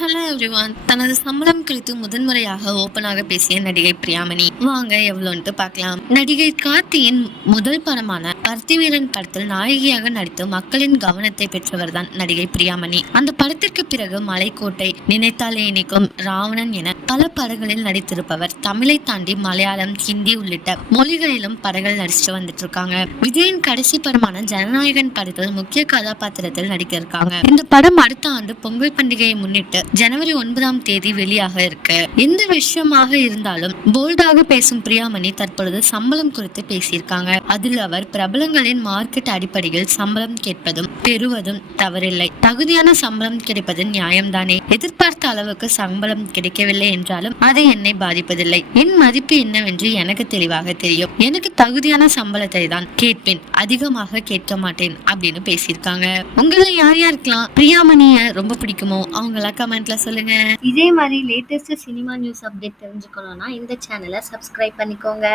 Hello everyone. தனது சம்பளம் குறித்து முதன்முறையாக ஓப்பனாக பேசிய நடிகை பிரியாமணி. வாங்க எவ்வளோன்ட்டு பார்க்கலாம். நடிகை கார்த்தியின் முதல் படமான பருத்திவீரன் படத்தில் நாயகியாக நடித்து மக்களின் கவனத்தை பெற்றவர் தான் நடிகை பிரியாமணி. அந்த படத்திற்கு பிறகு மலைக்கோட்டை, நினைத்தாலே இனிக்கும், ராவணன் என பல படங்களில் நடித்திருப்பவர் தமிழை தாண்டி மலையாளம், ஹிந்தி உள்ளிட்ட மொழிகளிலும் படங்கள் நடிச்சுட்டு வந்துட்டு இருக்காங்க. விஜயின் கடைசி படமான ஜனநாயகன் படத்தில் முக்கிய கதாபாத்திரத்தில் நடிக்க இருக்காங்க. இந்த படம் அடுத்த ஆண்டு பொங்கல் பண்டிகையை முன்னிட்டு ஜனவரி 9 வெளியாக இருக்கு. எந்த விஷயமாக இருந்தாலும் போல்டாக பேசும் பிரியாமணி தற்பொழுது சம்பளம் குறித்து பேசியிருக்காங்க. அதில் அவர் பிரபலங்களின் மார்க்கெட் அடிப்படையில் சம்பளம் கேட்பதும் பெறுவதும் தவறில்லை, தகுதியான சம்பளம் கிடைப்பது நியாயம்தானே. எதிர்பார்த்த அளவுக்கு சம்பளம் கிடைக்கவில்லை என்றாலும் அது என்னை பாதிப்பதில்லை. என் மதிப்பு என்னவென்று எனக்கு தெளிவாக தெரியும். எனக்கு தகுதியான சம்பளத்தை தான் கேட்பேன், அதிகமாக கேட்க மாட்டேன் அப்படின்னு பேசியிருக்காங்க. உங்களை யார் யாருக்கெல்லாம் பிரியாமணிய ரொம்ப பிடிக்குமோ அவங்கள கமெண்ட்ல சொல்லுங்க. இதே மாதிரி லேட்டஸ்ட் சினிமா நியூஸ் அப்டேட் தெரிஞ்சுக்கணும்னா இந்த சேனலை சப்ஸ்கிரைப் பண்ணிக்கோங்க.